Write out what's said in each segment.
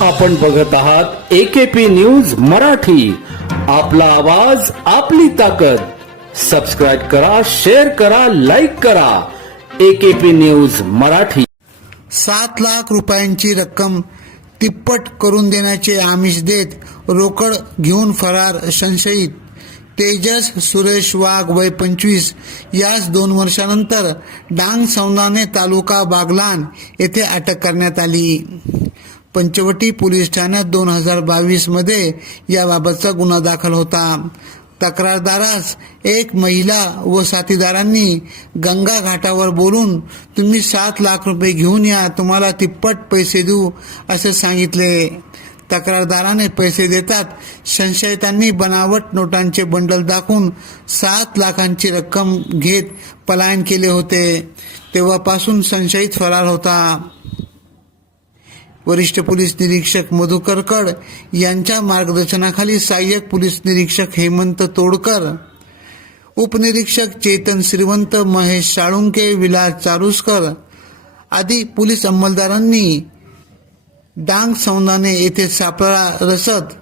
आपण बघत आहात एकेपी न्यूज मराठी. आपला आवाज आपली ताकद. सबस्क्राईब करा शेअर करा लाईक करा. AKP news Marathi. सात लाख रुपयांची रक्कम तिप्पट करून देण्याचे आमिष देत रोकड घेऊन फरार संशयित. तेजस सुरेश वाघ वय पंचवीस यास दोन वर्षानंतर डांग सौनाने तालुका बागलान येथे अटक करण्यात आली. पंचवटी पोलीस ठाण्यात दोन हजार बावीसमध्ये याबाबतचा गुन्हा दाखल होता. तक्रारदारास एक महिला व साथीदारांनी गंगा घाटावर बोलून तुम्ही सात लाख रुपये घेऊन या तुम्हाला तिप्पट पैसे देऊ असे सांगितले. तक्रारदाराने पैसे देतात संशयितांनी बनावट नोटांचे बंडल दाखवून सात लाखांची रक्कम घेत पलायन केले होते. तेव्हापासून संशयित फरार होता. वरिष्ठ पोलीस निरीक्षक मधुकर कड यांच्या मार्गदर्शनाखाली सहाय्यक पोलीस निरीक्षक हेमंत तोडकर उपनिरीक्षक चेतन श्रीवंत महेश साळुंके विलास चारुसकर आदी पोलीस अंमलदारांनी डांग सौंदाने येथे सापळा रसत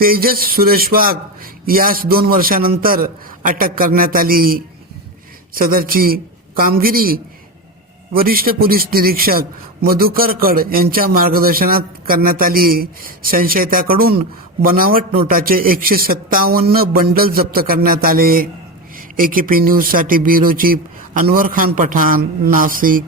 तेजस सुरेश वाघ यास दोन वर्षानंतर अटक करण्यात आली. सदरची कामगिरी वरिष्ठ पोलीस निरीक्षक मधुकर कड यांच्या मार्गदर्शनात करण्यात आली. संशयिताकडून बनावट नोटाचे एकशे सत्तावन्न बंडल जप्त करण्यात आले. एकेपी न्यूजसाठी ब्युरो चीफ अनवर खान पठाण नाशिक.